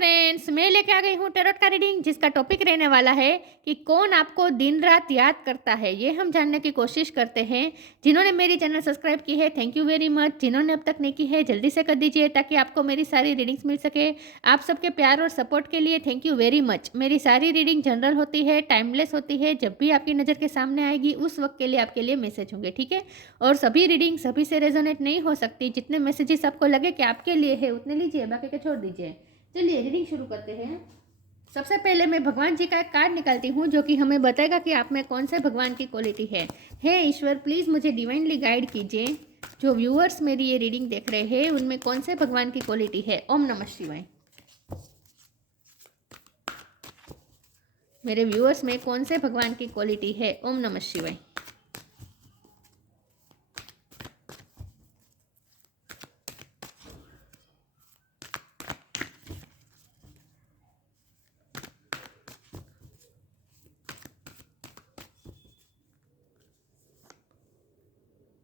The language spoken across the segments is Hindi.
फ्रेंड्स, मैं लेके आ गई हूँ टैरोट का रीडिंग जिसका टॉपिक रहने वाला है कि कौन आपको दिन रात याद करता है। ये हम जानने की कोशिश करते हैं। जिन्होंने मेरी चैनल सब्सक्राइब की है थैंक यू वेरी मच। जिन्होंने अब तक नहीं की है जल्दी से कर दीजिए ताकि आपको मेरी सारी रीडिंग्स मिल सके। आप सबके प्यार और सपोर्ट के लिए थैंक यू वेरी मच। मेरी सारी रीडिंग जनरल होती है, टाइमलेस होती है। जब भी आपकी नज़र के सामने आएगी उस वक्त के लिए आपके लिए मैसेज होंगे, ठीक है। और सभी रीडिंग सभी से रेजोनेट नहीं हो सकती। जितने मैसेजेस आपको लगे कि आपके लिए है उतने लीजिए, बाकी के छोड़ दीजिए। चलिए रीडिंग शुरू करते हैं। सबसे पहले मैं भगवान जी का एक कार्ड निकालती हूँ जो कि हमें बताएगा कि आप में कौन से भगवान की क्वालिटी है। हे ईश्वर, प्लीज़ मुझे डिवाइनली गाइड कीजिए। जो व्यूअर्स मेरी ये रीडिंग देख रहे हैं उनमें कौन से भगवान की क्वालिटी है। ओम नमः शिवाय। मेरे व्यूअर्स में कौन से भगवान की क्वालिटी है। ओम नमः शिवाय।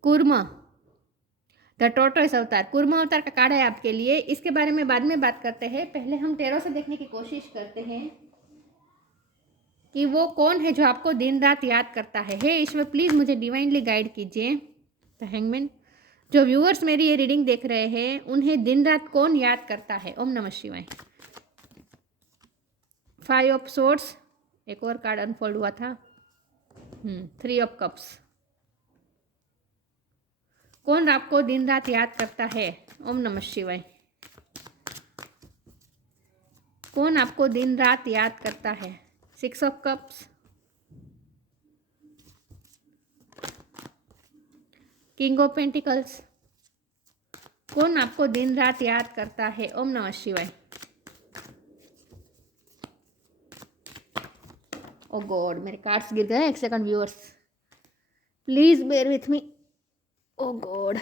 कूर्मा द टोटोइस अवतार, कूर्मा अवतार का कार्ड है आपके लिए। इसके बारे में बाद में बात करते हैं। पहले हम टैरो से देखने की कोशिश करते हैं कि वो कौन है जो आपको दिन रात याद करता है। हे ईश्वर, प्लीज़ मुझे डिवाइनली गाइड कीजिए। द हैंगमैन, जो व्यूअर्स मेरी ये रीडिंग देख रहे हैं उन्हें दिन रात कौन याद करता है। ओम नमः शिवाय। 5 ऑफ सोर्ड्स, एक और कार्ड अनफोल्ड हुआ था। 3 ऑफ कप्स, कौन आपको दिन रात याद करता है। ओम नमः शिवाय। कौन आपको दिन रात याद करता है। 6 of cups, king of pentacles, कौन आपको दिन रात याद करता है। ओम नमः शिवाय। ओ गॉड, मेरे कार्ड्स गिर गए। एक second viewers, please bear with me. Oh God,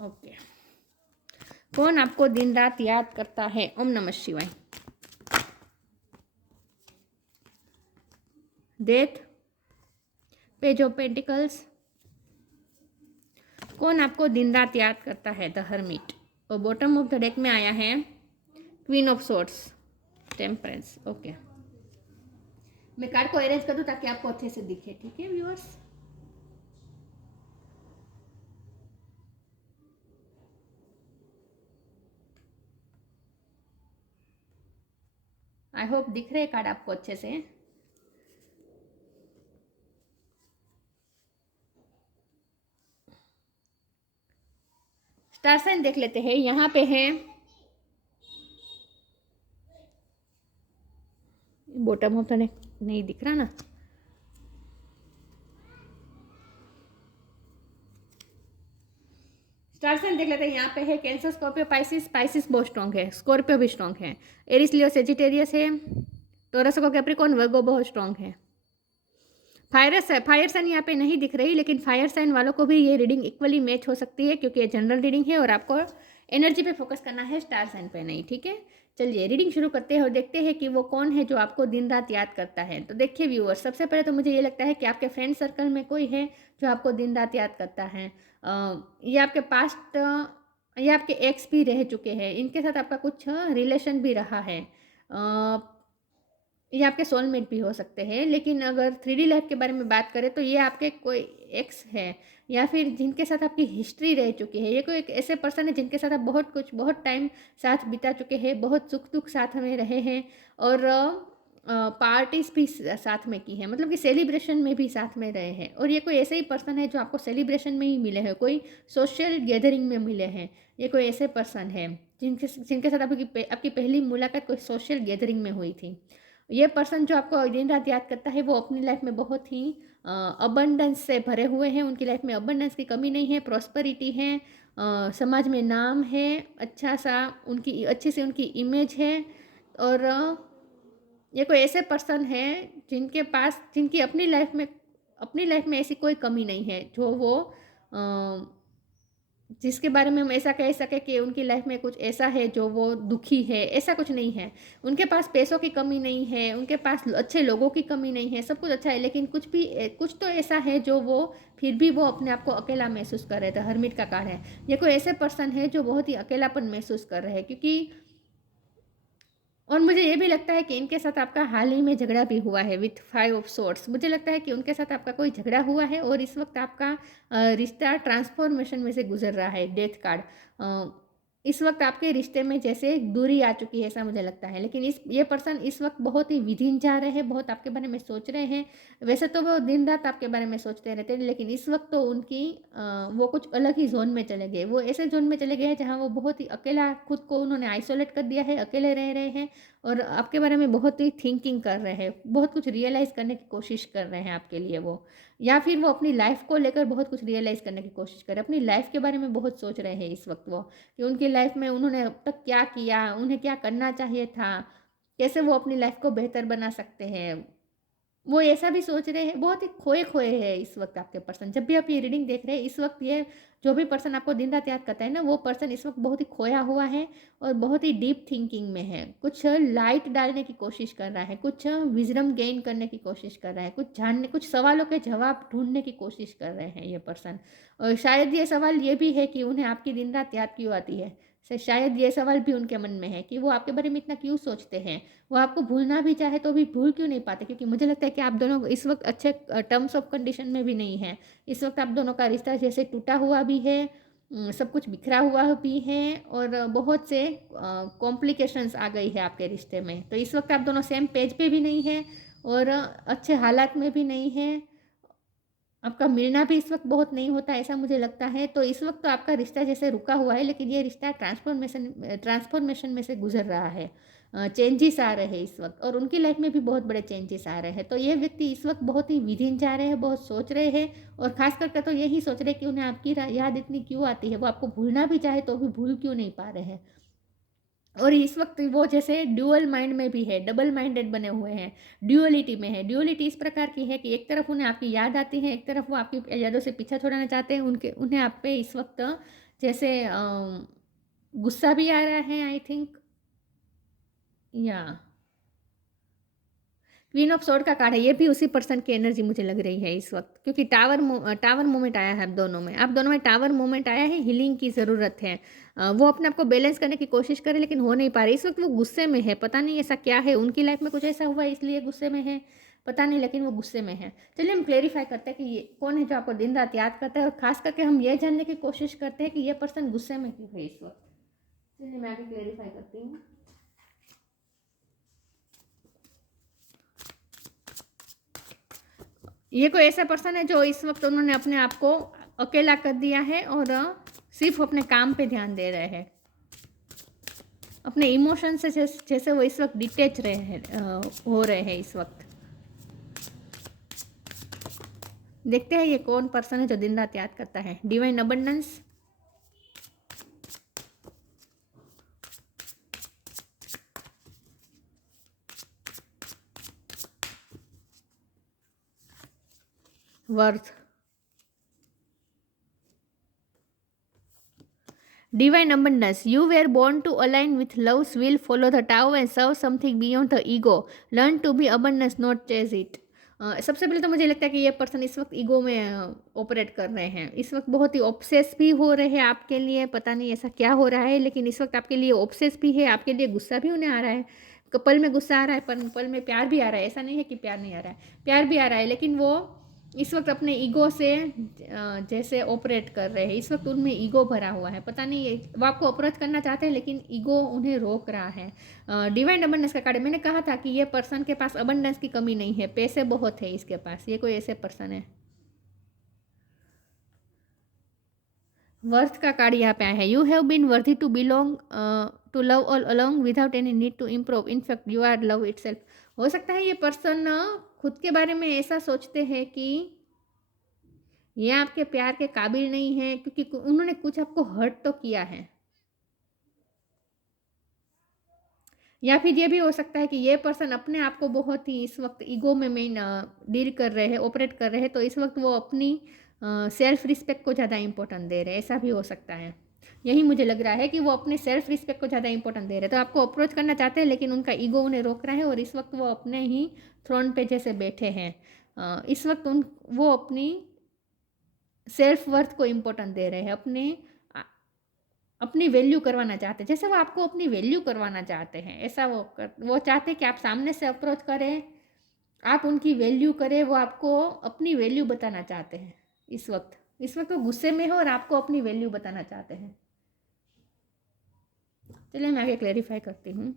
okay. कौन आपको दिन रात याद करता है। ओम नमः शिवाय। डेथ, पेज ऑफ पेंटिकल्स, कौन आपको दिन रात याद करता है। द हर्मिट, और बॉटम ऑफ द डेक में आया है queen of swords, temperance. Okay, मैं कार्ड को अरेंज कर दूं ताकि आपको अच्छे से दिखे, ठीक है व्यूअर्स। आई होप दिख रहे कार्ड आपको अच्छे से। स्टार साइन देख लेते हैं। यहाँ पे है बॉटम ऑफ द डेक, नहीं दिख रहा ना। स्टार साइन देख लेते हैं। यहाँ पे है कैंसर, स्कॉर्पियो, पाइसिस। पाइसिस बहुत स्ट्रॉन्ग है, स्कॉर्पियो भी स्ट्रॉन्ग है, एरिस, लियो, सेजिटेरियस है, टोरस को कैप्रिकॉर्न, वर्गो बहुत स्ट्रॉन्ग है। फायर साइन यहाँ पे नहीं दिख रही, लेकिन फायर साइन वालों को भी ये रीडिंग इक्वली मैच हो सकती है क्योंकि ये जनरल रीडिंग है और आपको एनर्जी पे फोकस करना है, स्टार साइन पे नहीं, ठीक है। चलिए रीडिंग शुरू करते हैं और देखते हैं कि वो कौन है जो आपको दिन रात याद करता है। तो देखिए व्यूअर्स, सबसे पहले तो मुझे ये लगता है कि आपके फ्रेंड सर्कल में कोई है जो आपको दिन रात याद करता है। ये आपके पास्ट ये आपके एक्स भी रह चुके हैं, इनके साथ आपका कुछ रिलेशन भी रहा है। ये आपके सोलमेट भी हो सकते हैं। लेकिन अगर 3D लाइफ के बारे में बात करें तो ये आपके कोई एक्स है या फिर जिनके साथ आपकी हिस्ट्री रह चुकी है। ये कोई एक ऐसे पर्सन है जिनके साथ आप बहुत टाइम साथ बिता चुके हैं, बहुत सुख दुख साथ में रहे हैं और पार्टीज भी साथ में की है, मतलब कि सेलिब्रेशन में भी साथ में रहे हैं। और ये कोई ऐसे ही पर्सन है जो आपको सेलिब्रेशन में ही मिले हैं, कोई सोशल गैदरिंग में मिले हैं। ये कोई ऐसे पर्सन है जिनके जिनके साथ आपकी पहली मुलाकात कोई सोशल गैदरिंग में हुई थी। ये पर्सन जो आपको दिन रात याद करता है वो अपनी लाइफ में बहुत ही अबंडेंस से भरे हुए हैं। उनकी लाइफ में अबंडेंस की कमी नहीं है, प्रॉस्पेरिटी है, समाज में नाम है, अच्छा सा उनकी अच्छी सी उनकी इमेज है। और ये कोई ऐसे पर्सन है जिनके पास जिनकी अपनी लाइफ में ऐसी कोई कमी नहीं है जो वो जिसके बारे में हम ऐसा कह सकें कि उनकी लाइफ में कुछ ऐसा है जो वो दुखी है, ऐसा कुछ नहीं है। उनके पास पैसों की कमी नहीं है, उनके पास अच्छे लोगों की कमी नहीं है, सब कुछ अच्छा है, लेकिन कुछ तो ऐसा है जो वो फिर भी वो अपने आप को अकेला महसूस कर रहे थे। हर्मिट का कार्ड है, ये कोई ऐसे पर्सन है जो बहुत ही अकेलापन महसूस कर रहे हैं, क्योंकि और मुझे ये भी लगता है कि इनके साथ आपका हाल ही में झगड़ा भी हुआ है विथ 5 ऑफ सोर्ड्स। मुझे लगता है कि उनके साथ आपका कोई झगड़ा हुआ है और इस वक्त आपका रिश्ता ट्रांसफॉर्मेशन में से गुजर रहा है। डेथ कार्ड, इस वक्त आपके रिश्ते में जैसे दूरी आ चुकी है, ऐसा मुझे लगता है। लेकिन ये पर्सन इस वक्त बहुत ही विधिन जा रहे हैं, बहुत आपके बारे में सोच रहे हैं। वैसे तो वो दिन रात आपके बारे में सोचते रहते हैं, लेकिन इस वक्त तो वो कुछ अलग ही जोन में चले गए। वो ऐसे जोन में चले गए हैं जहाँ वो बहुत ही अकेला, खुद को उन्होंने आइसोलेट कर दिया है, अकेले रह रहे हैं और आपके बारे में बहुत ही थिंकिंग कर रहे हैं, बहुत कुछ रियलाइज़ करने की कोशिश कर रहे हैं आपके लिए वो। या फिर वो अपनी लाइफ को लेकर बहुत कुछ रियलाइज़ करने की कोशिश कर रहे हैं, अपनी लाइफ के बारे में बहुत सोच रहे हैं इस वक्त वो, कि उनकी लाइफ में उन्होंने अब तक क्या किया, उन्हें क्या करना चाहिए था, कैसे वो अपनी लाइफ को बेहतर बना सकते हैं। वो ऐसा भी सोच रहे हैं, बहुत ही खोए-खोए हैं इस वक़्त आपके पर्सन। जब भी आप ये रीडिंग देख रहे हैं, इस वक़्त ये जो भी पर्सन आपको दिन-रात याद करता है ना, वो पर्सन इस वक़्त बहुत ही खोया हुआ है और बहुत ही डीप थिंकिंग में है। कुछ लाइट डालने की कोशिश कर रहा है, कुछ विज़डम गेन करने की कोशिश कर रहा है, कुछ सवालों के जवाब ढूँढने की कोशिश कर रहे हैं ये पर्सन। और शायद ये सवाल ये भी है कि उन्हें आपकी दिन-रात याद क्यों आती है? शायद ये सवाल भी उनके मन में है कि वो आपके बारे में इतना क्यों सोचते हैं? वो आपको भूलना भी चाहे तो भी भूल क्यों नहीं पाते? क्योंकि मुझे लगता है कि आप दोनों इस वक़्त अच्छे टर्म्स ऑफ कंडीशन में भी नहीं हैं। इस वक़्त आप दोनों का रिश्ता जैसे टूटा हुआ भी है, सब कुछ बिखरा हुआ भी है और बहुत से कॉम्प्लिकेशंस आ गई है आपके रिश्ते में। तो इस वक़्त आप दोनों सेम पेज पे भी नहीं हैं और अच्छे हालात में भी नहीं हैं। आपका मिलना भी इस वक़्त बहुत नहीं होता, ऐसा मुझे लगता है। तो इस वक़्त तो आपका रिश्ता जैसे रुका हुआ है, लेकिन ये रिश्ता ट्रांसफ़ॉर्मेशन में से गुज़र रहा है। चेंजेस आ रहे हैं इस वक़्त और उनकी लाइफ़ में भी बहुत बड़े चेंजेस आ रहे हैं। तो ये व्यक्ति इस वक़्त बहुत ही विधिन जा रहे हैं, बहुत सोच रहे हैं और ख़ास कर तो यही सोच रहे हैं कि उन्हें आपकी याद इतनी क्यों आती है? वो आपको भूलना भी चाहे तो भी भूल क्यों नहीं पा रहे हैं? और इस वक्त वो जैसे ड्यूअल माइंड में भी है, डबल माइंडेड बने हुए हैं, ड्यूअलिटी में है। ड्यूअलिटी इस प्रकार की है कि एक तरफ उन्हें आपकी याद आती है, एक तरफ वो आपकी यादों से पीछा छुड़ाना चाहते हैं। उन्हें आप पे इस वक्त जैसे गुस्सा भी आ रहा है, आई थिंक। या क्वीन ऑफ सोर्ड का कार्ड है, ये भी उसी पर्सन की एनर्जी मुझे लग रही है इस वक्त, क्योंकि टावर मोमेंट आया है आप दोनों में टावर मोमेंट आया है। हीलिंग की ज़रूरत है। वो अपने आप को बैलेंस करने की कोशिश करे लेकिन हो नहीं पा रही। इस वक्त वो गुस्से में है, पता नहीं ऐसा क्या है उनकी लाइफ में, कुछ ऐसा हुआ है इसलिए गुस्से में है, पता नहीं, लेकिन वो गुस्से में है। चलिए हम क्लेरिफाई करते हैं कि ये कौन है जो आपको दिन रात याद करता है और खास करके हम ये जानने की कोशिश करते हैं कि ये पर्सन गुस्से में क्यों है इस वक्त। चलिए मैं आगे क्लेरिफाई करती हूँ। ये कोई ऐसा पर्सन है जो इस वक्त उन्होंने अपने आप को अकेला कर दिया है और सिर्फ अपने काम पे ध्यान दे रहे हैं, अपने इमोशन से जैसे वो इस वक्त डिटेच हो रहे हैं इस वक्त। देखते हैं ये कौन पर्सन है जो दिन रात याद करता है। Divine abundance, worth, divine abundance. You were born to align with love's will, follow the Tao and serve something beyond the ego. Learn to be abundance, not chase it. सबसे पहले तो मुझे लगता है कि ये पर्सन इस वक्त ईगो में ऑपरेट कर रहे हैं। इस वक्त बहुत ही ऑब्सेस भी हो रहे हैं आपके लिए, पता नहीं ऐसा क्या हो रहा है, लेकिन इस वक्त आपके लिए ऑब्सेस भी है, आपके लिए गुस्सा भी उन्हें आ रहा है। पल में गुस्सा आ रहा है, पल में प्यार भी आ रहा है। ऐसा नहीं है कि प्यार नहीं आ रहा है, प्यार भी आ रहा है, लेकिन वो इस वक्त अपने ईगो से जैसे ऑपरेट कर रहे हैं। इस वक्त उनमें ईगो भरा हुआ है, पता नहीं वो आपको अप्रोच करना चाहते हैं लेकिन ईगो उन्हें रोक रहा है। डिवाइन अबंडेंस का कार्ड, मैंने कहा था कि ये पर्सन के पास अबंडेंस की कमी नहीं है, पैसे बहुत है इसके पास। ये कोई ऐसे पर्सन है। वर्थ का कार्ड यहाँ पे आया है। You have been worthy to belong to love all along without any need to improve, in fact you are love itself. हो सकता है ये पर्सन खुद के बारे में ऐसा सोचते हैं कि ये आपके प्यार के काबिल नहीं है, क्योंकि उन्होंने कुछ आपको हर्ट तो किया है। या फिर ये भी हो सकता है कि ये पर्सन अपने आप को बहुत ही इस वक्त ईगो में मेन डील कर रहे हैं, ऑपरेट कर रहे हैं। तो इस वक्त वो अपनी सेल्फ रिस्पेक्ट को ज़्यादा इंपॉर्टेंट दे रहे हैं, ऐसा भी हो सकता है। यही मुझे लग रहा है कि वो अपने सेल्फ रिस्पेक्ट को ज़्यादा इंपॉर्टेंट दे रहे हैं। तो आपको अप्रोच करना चाहते हैं, लेकिन उनका ईगो उन्हें रोक रहा है और इस वक्त वो अपने ही थ्रोन पे जैसे बैठे हैं। इस वक्त वो अपनी सेल्फ वर्थ को इम्पोर्टेंट दे रहे हैं, अपनी वैल्यू करवाना चाहते हैं, जैसे वो आपको अपनी वैल्यू करवाना चाहते हैं, ऐसा वो चाहते हैं कि आप सामने से अप्रोच करें, आप उनकी वैल्यू करें, वो आपको अपनी वैल्यू बताना चाहते हैं। इस वक्त वो गुस्से में हो और आपको अपनी वैल्यू बताना चाहते हैं। चलिए मैं आगे क्लेरिफाई करती हूँ।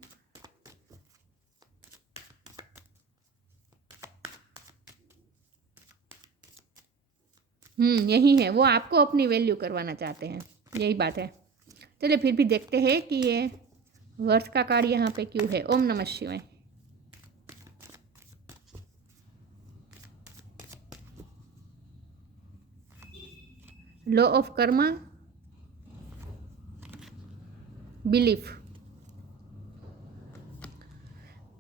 यही है, वो आपको अपनी वैल्यू करवाना चाहते हैं, यही बात है। चलिए फिर भी देखते हैं कि ये वर्थ का कार्ड यहाँ पे क्यों है। ओम नमः शिवाय। लॉ ऑफ कर्मा, बिलीफ,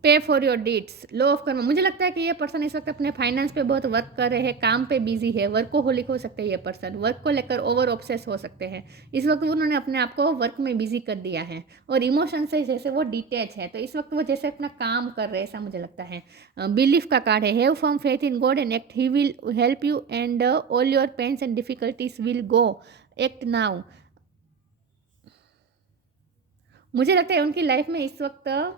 पे for your deeds, law of Karma. मुझे लगता है कि ये पर्सन इस वक्त अपने फाइनेंस पे बहुत वर्क कर रहे हैं, काम पे बिजी है, वर्कोहोलिक हो सकते हैं ये पर्सन, वर्क को लेकर ओवर ऑब्सेस हो सकते हैं। इस वक्त उन्होंने अपने आप को वर्क में बिजी कर दिया है और इमोशन से जैसे वो डिटैच है, तो इस वक्त वो जैसे अपना काम कर रहे हैं, ऐसा मुझे लगता है। बिलीफ का कार्ड है, have firm faith in God and act, he will help you and all your pains and difficulties will go, act now. मुझे लगता है उनकी लाइफ में इस वक्त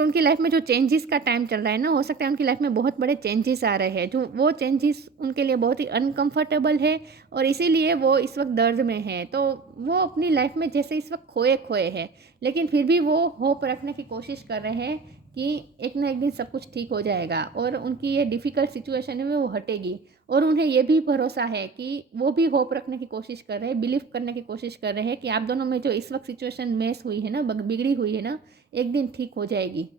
उनकी लाइफ में जो चेंजेस का टाइम चल रहा है ना, हो सकता है उनकी लाइफ में बहुत बड़े चेंजेस आ रहे हैं, जो वो चेंजेस उनके लिए बहुत ही अनकंफर्टेबल है और इसीलिए वो इस वक्त दर्द में है। तो वो अपनी लाइफ में जैसे इस वक्त खोए खोए हैं, लेकिन फिर भी वो होप रखने की कोशिश कर रहे हैं कि एक ना एक दिन सब कुछ ठीक हो जाएगा और उनकी ये डिफ़िकल्ट सिचुएशन है वो हटेगी। और उन्हें ये भी भरोसा है कि वो भी होप रखने की कोशिश कर रहे हैं, बिलीव करने की कोशिश कर रहे हैं कि आप दोनों में जो इस वक्त सिचुएशन मेस हुई है ना, बिगड़ी हुई है ना, एक दिन ठीक हो जाएगी।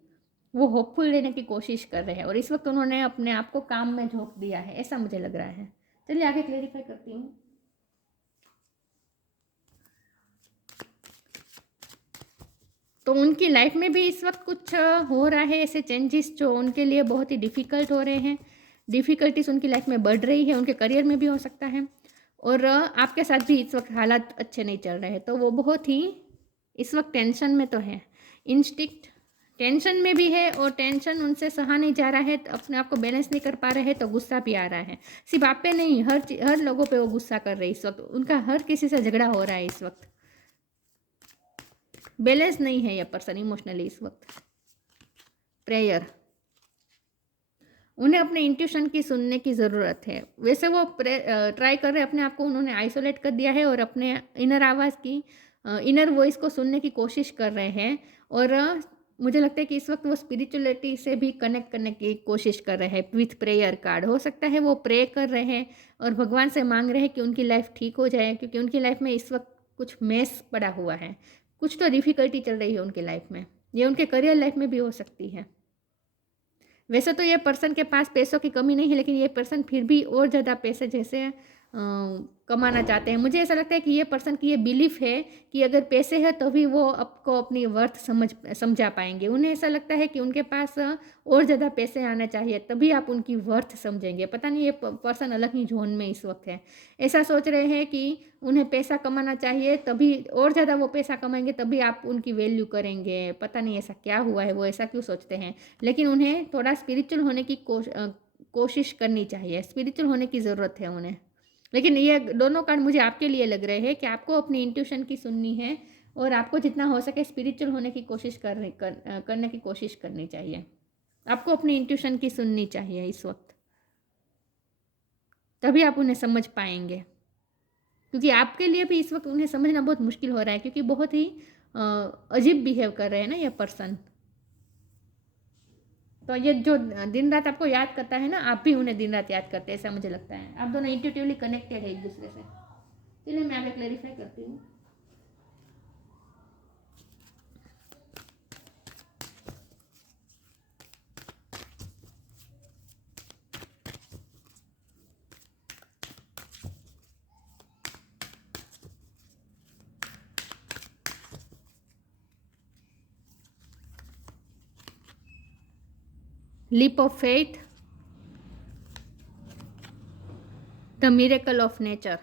वो होपफुल रहने की कोशिश कर रहे हैं और इस वक्त उन्होंने अपने आप को काम में झोंक दिया है, ऐसा मुझे लग रहा है। चलिए आगे क्लेरिफाई करती हूँ। तो उनकी लाइफ में भी इस वक्त कुछ हो रहा है, ऐसे चेंजेस जो उनके लिए बहुत ही डिफ़िकल्ट हो रहे हैं। डिफ़िकल्टीज उनकी लाइफ में बढ़ रही है, उनके करियर में भी हो सकता है और आपके साथ भी इस वक्त हालात अच्छे नहीं चल रहे हैं, तो वो बहुत ही इस वक्त टेंशन में तो है। इंस्टिक्ट टेंशन में भी है और टेंशन उनसे सहा नहीं जा रहा है, तो अपने आप को बैलेंस नहीं कर पा रहे हैं, तो गुस्सा भी आ रहा है। सिर्फ आप पे नहीं, हर लोगों पे वो गुस्सा कर रहे हैं इस वक्त, उनका हर किसी से झगड़ा हो रहा है इस वक्त। बैलेंस नहीं है ये पर्सन इमोशनली इस वक्त। प्रेयर, उन्हें अपने इंट्यूशन की सुनने की ज़रूरत है। वैसे वो ट्राई कर रहे हैं, अपने आप को उन्होंने आइसोलेट कर दिया है और अपने इनर आवाज़ की, इनर वॉइस को सुनने की कोशिश कर रहे हैं और मुझे लगता है कि इस वक्त वो स्पिरिचुअलिटी से भी कनेक्ट करने की कोशिश कर रहे हैं विथ प्रेयर कार्ड। हो सकता है वो प्रे कर रहे हैं और भगवान से मांग रहे हैं कि उनकी लाइफ ठीक हो जाए, क्योंकि उनकी लाइफ में इस वक्त कुछ मेस पड़ा हुआ है, कुछ तो डिफ़िकल्टी चल रही है उनकी लाइफ में। ये उनके करियर लाइफ में भी हो सकती है। वैसे तो ये पर्सन के पास पैसों की कमी नहीं है, लेकिन ये पर्सन फिर भी और ज़्यादा पैसे जैसे कमाना चाहते हैं। मुझे ऐसा लगता है कि ये पर्सन की ये बिलीफ है कि अगर पैसे हैं तभी वो आपको अपनी वर्थ समझा पाएंगे। उन्हें ऐसा लगता है कि उनके पास और ज़्यादा पैसे आने चाहिए, तभी आप उनकी वर्थ समझेंगे। पता नहीं ये पर्सन अलग ही जोन में इस वक्त है, ऐसा सोच रहे हैं कि उन्हें पैसा कमाना चाहिए, तभी और ज़्यादा वो पैसा कमाएंगे, तभी आप उनकी वैल्यू करेंगे। पता नहीं ऐसा क्या हुआ है, वो ऐसा क्यों सोचते हैं। लेकिन उन्हें थोड़ा स्पिरिचुअल होने की कोशिश करनी चाहिए, स्पिरिचुअल होने की ज़रूरत है उन्हें। लेकिन ये दोनों कार्ड मुझे आपके लिए लग रहे हैं कि आपको अपनी इंट्यूशन की सुननी है और आपको जितना हो सके स्पिरिचुअल होने की कोशिश करने की कोशिश करनी चाहिए। आपको अपनी इंट्यूशन की सुननी चाहिए इस वक्त, तभी आप उन्हें समझ पाएंगे। क्योंकि आपके लिए भी इस वक्त उन्हें समझना बहुत मुश्किल हो रहा है, क्योंकि बहुत ही अजीब बिहेव कर रहे हैं ना ये पर्सन। तो ये जो दिन रात आपको याद करता है ना, आप भी उन्हें दिन रात याद करते हैं, ऐसा मुझे लगता है। आप दोनों इंट्यूटिवली कनेक्टेड है एक दूसरे से। चलिए मैं आगे क्लेरिफाई करती हूँ। Leap of faith, the miracle of nature,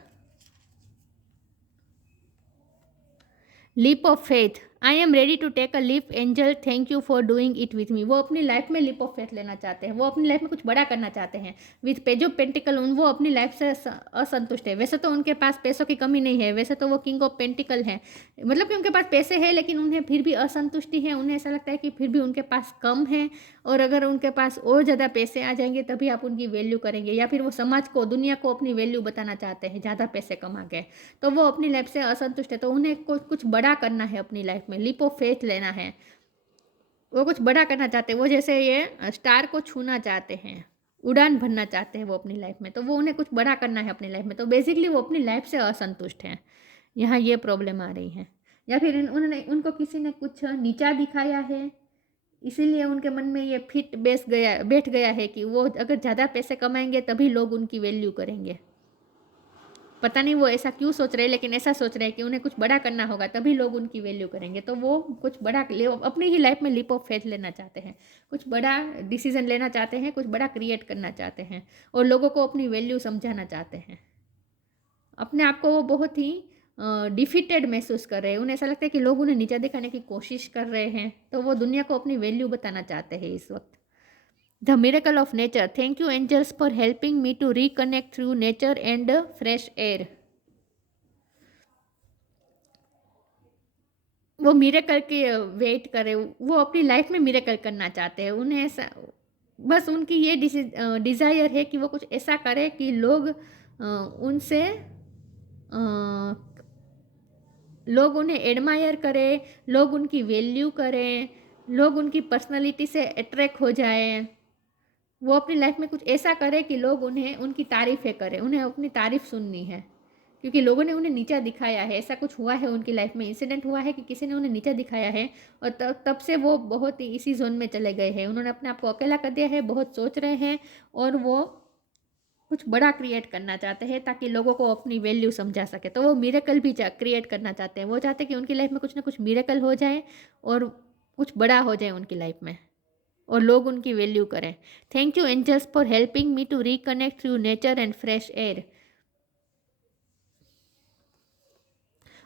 leap of faith, I am ready to take a leap angel, thank you for doing it with me. वो अपनी लाइफ में लीप ऑफ फेथ लेना चाहते हैं, वो अपनी लाइफ में कुछ बड़ा करना चाहते हैं। विथ पेज ऑफ पेंटिकल वो अपनी लाइफ से असंतुष्ट है। वैसे तो उनके पास पैसों की कमी नहीं है, वैसे तो वो किंग ऑफ पेंटिकल है, मतलब कि उनके पास पैसे हैं, लेकिन उन्हें फिर भी असंतुष्टि है। उन्हें ऐसा लगता है कि फिर भी उनके पास कम है, और अगर उनके पास और ज़्यादा पैसे आ जाएंगे तभी आप उनकी वैल्यू करेंगे, या फिर वो समाज को, दुनिया को अपनी वैल्यू बताना चाहते हैं ज़्यादा पैसे कमा के। तो वो अपनी लाइफ से असंतुष्ट है, तो उन्हें कुछ बड़ा करना है अपनी लाइफ में, लीप ऑफ फेथ लेना है। वो कुछ बड़ा करना चाहते हैं, वो जैसे ये स्टार को छूना चाहते हैं, उड़ान भरना चाहते हैं वो अपनी लाइफ में, तो वो उन्हें कुछ बड़ा करना है अपनी लाइफ में। तो बेसिकली वो अपनी लाइफ से असंतुष्ट हैं, यहाँ ये प्रॉब्लम आ रही है। या फिर उन्होंने, उनको किसी ने कुछ नीचा दिखाया है, इसीलिए उनके मन में ये बैठ गया है कि वो अगर ज़्यादा पैसे कमाएंगे तभी लोग उनकी वैल्यू करेंगे। पता नहीं वो ऐसा क्यों सोच रहे हैं, लेकिन ऐसा सोच रहे हैं कि उन्हें कुछ बड़ा करना होगा तभी लोग उनकी वैल्यू करेंगे। तो वो कुछ बड़ा अपनी ही लाइफ में लीप ऑफ फेथ लेना चाहते हैं, कुछ बड़ा डिसीजन लेना चाहते हैं, कुछ बड़ा क्रिएट करना चाहते हैं, और लोगों को अपनी वैल्यू समझाना चाहते हैं। अपने आप को वो बहुत ही डिफीटेड महसूस कर रहे हैं, उन्हें ऐसा लगता है कि लोग उन्हें नीचा दिखाने की कोशिश कर रहे हैं, तो वो दुनिया को अपनी वैल्यू बताना चाहते हैं इस वक्त। The miracle of nature, thank you angels for helping me to reconnect through nature and fresh air. वो मिरेकल के वेट करे, वो अपनी लाइफ में मिरेकल करना चाहते हैं। उन्हें ऐसा, बस उनकी ये डिज़ायर है कि वो कुछ ऐसा करे कि लोग उनसे लोग उन्हें एडमायर करें, लोग उनकी वैल्यू करें, लोग उनकी पर्सनालिटी से अट्रैक्ट हो जाए। वो अपनी लाइफ में कुछ ऐसा करे कि लोग उन्हें, उनकी तारीफ़ें करें, उन्हें अपनी तारीफ़ सुननी है, क्योंकि लोगों ने उन्हें नीचा दिखाया है। ऐसा कुछ हुआ है उनकी लाइफ में, इंसिडेंट हुआ है कि किसी ने उन्हें नीचा दिखाया है, और तब से वो बहुत ही इसी जोन में चले गए हैं। उन्होंने अपने आप को अकेला कर दिया है, बहुत सोच रहे हैं, और वो कुछ बड़ा क्रिएट करना चाहते हैं ताकि लोगों को अपनी वैल्यू समझा सके। तो वो मिरेकल भी क्रिएट करना चाहते हैं, वो चाहते हैं कि उनकी लाइफ में कुछ ना कुछ मिरेकल हो जाए और कुछ बड़ा हो जाए उनकी लाइफ में, और लोग उनकी वैल्यू करें। Thank you angels for helping me to reconnect through nature and fresh air.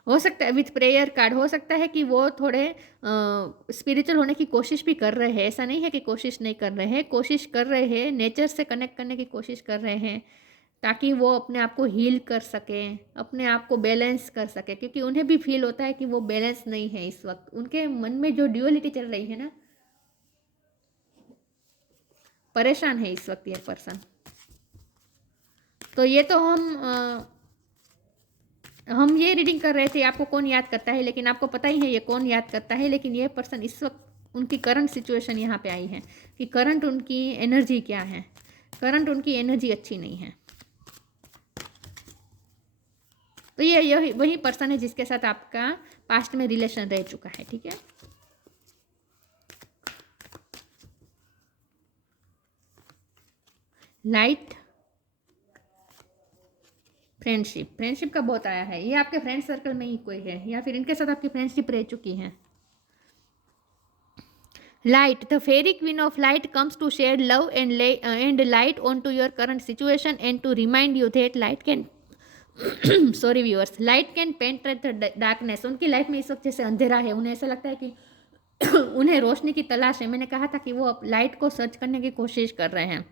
हो सकता है विथ प्रेयर कार्ड, हो सकता है कि वो थोड़े स्पिरिचुअल होने की कोशिश भी कर रहे हैं। ऐसा नहीं है कि कोशिश नहीं कर रहे हैं, कोशिश कर रहे हैं, नेचर से कनेक्ट करने की कोशिश कर रहे हैं, ताकि वो अपने आप को हील कर सकें, अपने आप को बैलेंस कर सके, क्योंकि उन्हें भी फील होता है कि वो बैलेंस नहीं है इस वक्त। उनके मन में जो ड्यूअलिटी चल रही है ना, परेशान है इस वक्त ये पर्सन। तो ये तो हम ये रीडिंग कर रहे थे आपको कौन याद करता है, लेकिन आपको पता ही है ये कौन याद करता है। लेकिन ये पर्सन इस वक्त, उनकी करंट सिचुएशन यहाँ पे आई है कि करंट उनकी एनर्जी क्या है। करंट उनकी एनर्जी अच्छी नहीं है। तो ये यही वही पर्सन है जिसके साथ आपका पास्ट में रिलेशन रह चुका है, ठीक है। लाइट, फ्रेंडशिप, फ्रेंडशिप का बहुत आया है। ये आपके फ्रेंड सर्कल में ही कोई है, या फिर इनके साथ आपकी फ्रेंडशिप रह चुकी है। Light, the fairy queen of light comes to share love and light on to your current situation and to remind you that light can sorry viewers, light can penetrate the darkness. उनकी लाइफ में इस वक्त जैसे अंधेरा है, उन्हें ऐसा लगता है कि उन्हें रोशनी की तलाश है। मैंने कहा था कि वो लाइट को सर्च करने की कोशिश कर रहे हैं,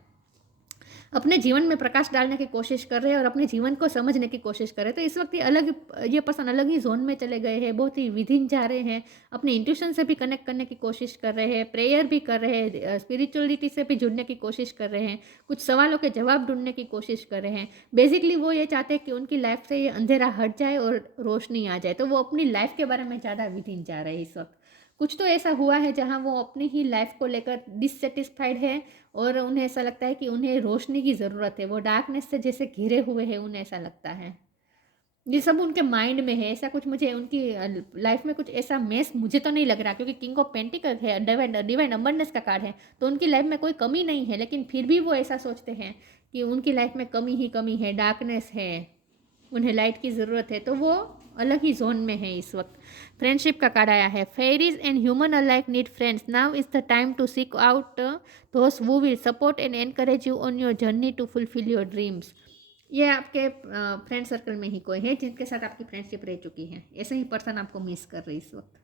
अपने जीवन में प्रकाश डालने की कोशिश कर रहे हैं, और अपने जीवन को समझने की कोशिश कर रहे हैं। तो इस वक्त ये पर्सन अलग ही जोन में चले गए हैं, बहुत ही विधिन जा रहे हैं, अपने इंट्यूशन से भी कनेक्ट करने की कोशिश कर रहे हैं, प्रेयर भी कर रहे हैं, स्पिरिचुअलिटी से भी जुड़ने की कोशिश कर रहे हैं, कुछ सवालों के जवाब ढूंढने की कोशिश कर रहे हैं। बेसिकली वो ये चाहते हैं कि उनकी लाइफ से ये अंधेरा हट जाए और रोशनी आ जाए। तो वो अपनी लाइफ के बारे में ज़्यादा विधिन जा रहे हैं इस वक्त। कुछ तो ऐसा हुआ है जहाँ वो अपनी ही लाइफ को लेकर डिससेटिस्फाइड है, और उन्हें ऐसा लगता है कि उन्हें रोशनी की ज़रूरत है। वो डार्कनेस से जैसे घिरे हुए हैं, उन्हें ऐसा लगता है। ये सब उनके माइंड में है, ऐसा कुछ मुझे उनकी लाइफ में कुछ ऐसा मेस मुझे तो नहीं लग रहा, क्योंकि किंग ऑफ पेंटिकल है, डिवाइन अबंडेंस का कार्ड है, तो उनकी लाइफ में कोई कमी नहीं है। लेकिन फिर भी वो ऐसा सोचते हैं कि उनकी लाइफ में कमी ही कमी है, डार्कनेस है, उन्हें लाइट की ज़रूरत है। तो वो अलग ही जोन में है इस वक्त। फ्रेंडशिप का कार्ड आया है, fairies and human alike need friends, now is the time to seek out those who will support and encourage you on your journey to fulfill your dreams. ये आपके फ्रेंड सर्कल में ही कोई है जिनके साथ आपकी फ्रेंडशिप रह चुकी है। ऐसे ही पर्सन आपको मिस कर रही है इस वक्त।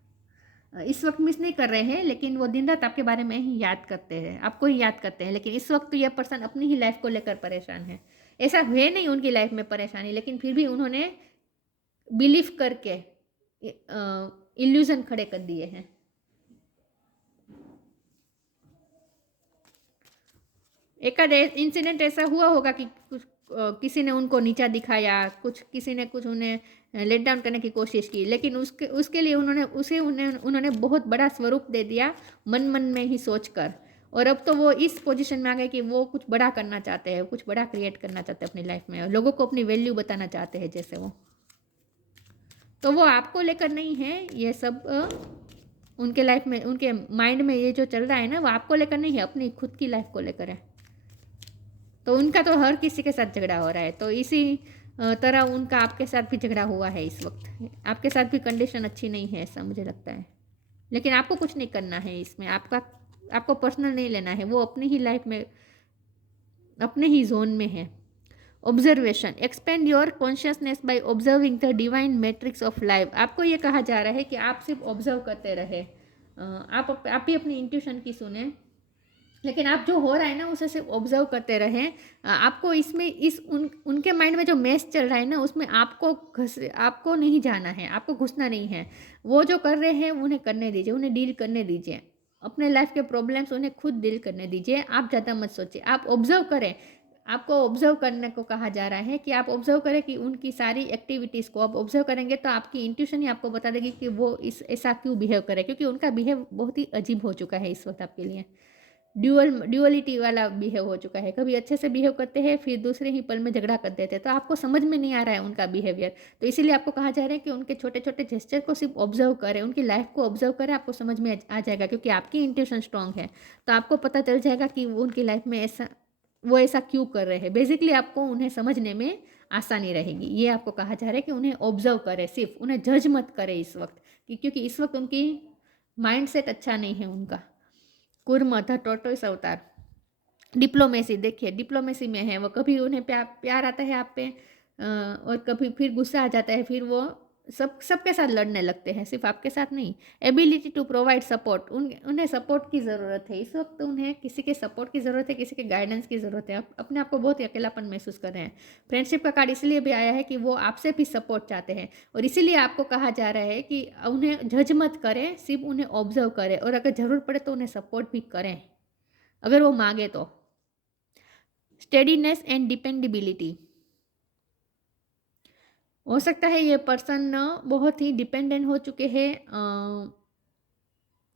इस वक्त मिस नहीं कर रहे हैं, लेकिन वो दिन रात आपके बारे में ही याद करते हैं, आपको ही याद करते हैं। लेकिन इस वक्त तो यह पर्सन अपनी ही लाइफ को लेकर परेशान है। ऐसा हुए नहीं उनकी लाइफ में परेशानी, लेकिन फिर भी उन्होंने बिलीव करके इल्यूजन खड़े कर दिए हैं। एक इंसिडेंट ऐसा हुआ होगा कि किसी ने उनको नीचा दिखाया, किसी ने कुछ उन्हें लेट डाउन करने की कोशिश की, लेकिन उसके लिए उन्होंने बहुत बड़ा स्वरूप दे दिया मन मन में ही सोचकर। और अब तो वो इस पोजीशन में आ गए कि वो कुछ बड़ा करना चाहते हैं, कुछ बड़ा क्रिएट करना चाहते हैं अपनी लाइफ में, लोगों को अपनी वैल्यू बताना चाहते हैं जैसे वो। तो वो आपको लेकर नहीं है ये सब, उनके लाइफ में, उनके माइंड में ये जो चल रहा है ना, वो आपको लेकर नहीं है, अपनी खुद की लाइफ को लेकर है। तो उनका तो हर किसी के साथ झगड़ा हो रहा है, तो इसी तरह उनका आपके साथ भी झगड़ा हुआ है इस वक्त। आपके साथ भी कंडीशन अच्छी नहीं है ऐसा मुझे लगता है, लेकिन आपको कुछ नहीं करना है इसमें, आपको पर्सनल नहीं लेना है। वो अपनी ही लाइफ में, अपने ही जोन में है। Observation, expand your consciousness by observing the divine matrix of life. आपको ये कहा जा रहा है कि आप सिर्फ ऑब्जर्व करते रहे, आप भी अपनी इंट्यूशन की सुने, लेकिन आप जो हो रहा है ना उसे सिर्फ ऑब्जर्व करते रहें। आपको इसमें उनके माइंड में जो मैस चल रहा है ना, उसमें आपको नहीं जाना है, आपको घुसना नहीं है। वो जो कर रहे हैं उन्हें करने दीजिए, उन्हें डील करने दीजिए, अपने लाइफ के प्रॉब्लम्स उन्हें खुद डील करने दीजिए। आप ज़्यादा मत सोचिए, आप ऑब्जर्व करें। आपको ऑब्जर्व करने को कहा जा रहा है कि आप ऑब्जर्व करें कि उनकी सारी एक्टिविटीज़ को आप ऑब्जर्व करेंगे तो आपकी इंट्यूशन ही आपको बता देगी कि वो ऐसा क्यों बिहेव करे, क्योंकि उनका बिहेव बहुत ही अजीब हो चुका है इस वक्त आपके लिए। ड्यूअलिटी वाला बिहेव हो चुका है। कभी अच्छे से बिहेव करते हैं, फिर दूसरे ही पल में झगड़ा कर देते हैं, तो आपको समझ में नहीं आ रहा है उनका बिहेवियर। तो इसीलिए आपको कहा जा रहा है कि उनके छोटे छोटे जेस्चर को सिर्फ ऑब्जर्व करें, उनकी लाइफ को ऑब्जर्व करें, आपको समझ में आ जाएगा, क्योंकि आपकी इंट्यूशन स्ट्रांग है। तो आपको पता चल जाएगा कि उनकी लाइफ में वो ऐसा क्यों कर रहे हैं। बेसिकली आपको उन्हें समझने में आसानी रहेगी। ये आपको कहा जा रहा है कि उन्हें ऑब्जर्व करें, सिर्फ उन्हें जज मत करें इस वक्त, क्योंकि इस वक्त उनकी माइंड सेट अच्छा नहीं है उनका। कुर्म द टोटोइस अवतार, डिप्लोमेसी, देखिए डिप्लोमेसी में है वो। कभी उन्हें प्यार आता है आप पे, और कभी फिर गुस्सा आ जाता है, फिर वो सबके साथ लड़ने लगते हैं, सिर्फ आपके साथ नहीं। एबिलिटी टू प्रोवाइड सपोर्ट, उन्हें सपोर्ट की ज़रूरत है इस वक्त, उन्हें किसी के सपोर्ट की ज़रूरत है, किसी के गाइडेंस की ज़रूरत है। आप अपने आप को बहुत ही अकेलापन महसूस कर रहे हैं। फ्रेंडशिप का कार्ड इसलिए भी आया है कि वो आपसे भी सपोर्ट चाहते हैं, और इसीलिए आपको कहा जा रहा है कि उन्हें जज मत करें, सिर्फ उन्हें ऑब्जर्व करें, और अगर ज़रूरत पड़े तो उन्हें सपोर्ट भी करें अगर वो मांगे तो। स्टेडीनेस एंड डिपेंडेबिलिटी, हो सकता है ये पर्सन बहुत ही डिपेंडेंट हो चुके हैं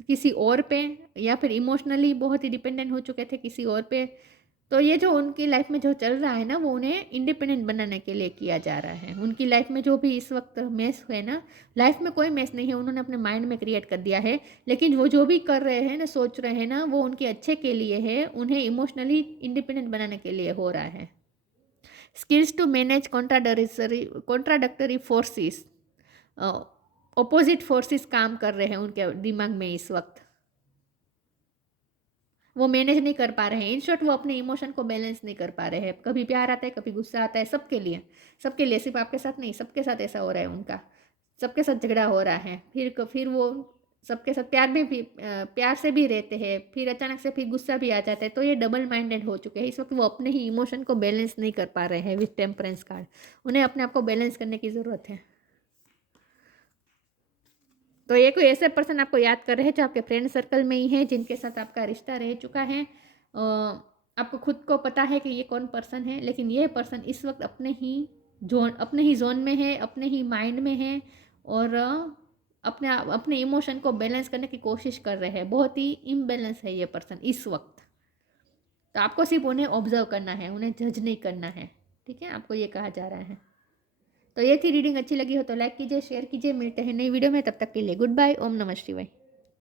किसी और पे, या फिर इमोशनली बहुत ही डिपेंडेंट हो चुके थे किसी और पे। तो ये जो उनकी लाइफ में जो चल रहा है ना, वो उन्हें इंडिपेंडेंट बनाने के लिए किया जा रहा है। उनकी लाइफ में जो भी इस वक्त मेस है ना, लाइफ में कोई मेस नहीं है, उन्होंने अपने माइंड में क्रिएट कर दिया है। लेकिन वो जो भी कर रहे हैं ना, सोच रहे हैं ना, वो उनके अच्छे के लिए है, उन्हें इमोशनली इंडिपेंडेंट बनाने के लिए हो रहा है। Skills to manage contradictory forces, opposite forces काम कर रहे हैं उनके दिमाग में इस वक्त, वो मैनेज नहीं कर पा रहे हैं। इन शॉर्ट वो अपने इमोशन को बैलेंस नहीं कर पा रहे हैं। कभी प्यार आता है, कभी गुस्सा आता है, सबके लिए, सिर्फ आपके साथ नहीं, सबके साथ ऐसा हो रहा है उनका। सबके साथ झगड़ा हो रहा है, फिर वो सबके साथ प्यार से भी रहते हैं, फिर अचानक से फिर गुस्सा भी आ जाता है। तो ये डबल माइंडेड हो चुके हैं इस वक्त, वो अपने ही इमोशन को बैलेंस नहीं कर पा रहे हैं विथ टेम्परेंस कार्ड। उन्हें अपने आप को बैलेंस करने की ज़रूरत है। तो ये कोई ऐसे पर्सन आपको याद कर रहे हैं जो आपके फ्रेंड सर्कल में ही है, जिनके साथ आपका रिश्ता रह चुका है। आपको खुद को पता है कि ये कौन पर्सन है, लेकिन ये पर्सन इस वक्त अपने ही जोन में है, अपने ही माइंड में है, और अपने इमोशन को बैलेंस करने की कोशिश कर रहे हैं। बहुत ही इम्बैलेंस है ये पर्सन इस वक्त। तो आपको सिर्फ उन्हें ऑब्जर्व करना है, उन्हें जज नहीं करना है, ठीक है। आपको ये कहा जा रहा है। तो ये थी रीडिंग। अच्छी लगी हो तो लाइक कीजिए, शेयर कीजिए। मिलते हैं नई वीडियो में, तब तक के लिए गुड बाय। ओम नमः शिवाय।